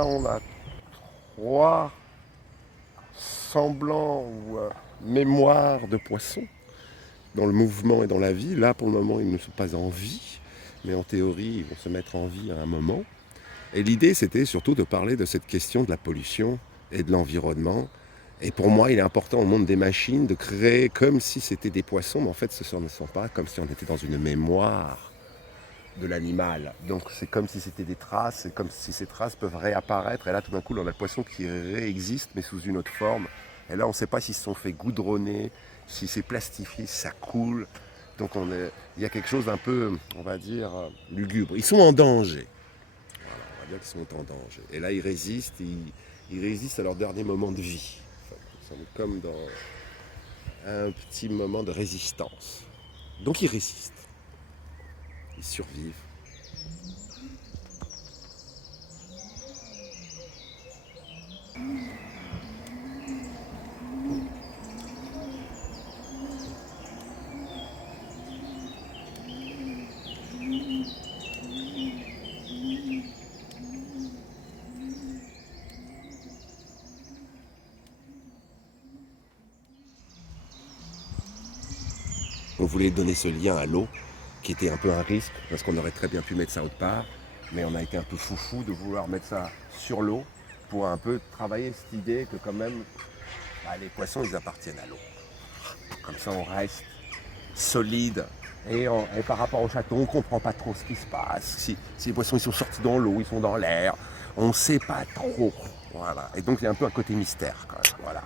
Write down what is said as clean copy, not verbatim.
là, on a trois semblants ou mémoires de poissons dans le mouvement et dans la vie. Là, pour le moment, ils ne sont pas en vie, mais en théorie, ils vont se mettre en vie à un moment. Et l'idée, c'était surtout de parler de cette question de la pollution et de l'environnement. Et pour moi, il est important au monde des machines de créer comme si c'était des poissons, mais en fait, ce ne sont pas, comme si on était dans une mémoire de l'animal. Donc c'est comme si c'était des traces, c'est comme si ces traces peuvent réapparaître. Et là, tout d'un coup, on a le poisson qui réexiste, mais sous une autre forme. Et là, on ne sait pas s'ils se sont fait goudronner, si c'est plastifié, si ça coule. Donc il y a quelque chose d'un peu, on va dire, lugubre. Ils sont en danger. Voilà, on va dire qu'ils sont en danger. Et là, ils résistent, ils résistent à leur dernier moment de vie. Enfin, ils sont comme dans un petit moment de résistance. Donc ils résistent, ils survivent. On voulait donner ce lien à l'eau, qui était un peu un risque, parce qu'on aurait très bien pu mettre ça autre part, mais on a été un peu foufou de vouloir mettre ça sur l'eau, pour un peu travailler cette idée que quand même, les poissons, ils appartiennent à l'eau. Comme ça, on reste solide. Et par rapport au château, on ne comprend pas trop ce qui se passe. Si les poissons ils sont sortis dans l'eau, ils sont dans l'air, on ne sait pas trop. Voilà. Et donc, il y a un peu un côté mystère, quand même. Voilà.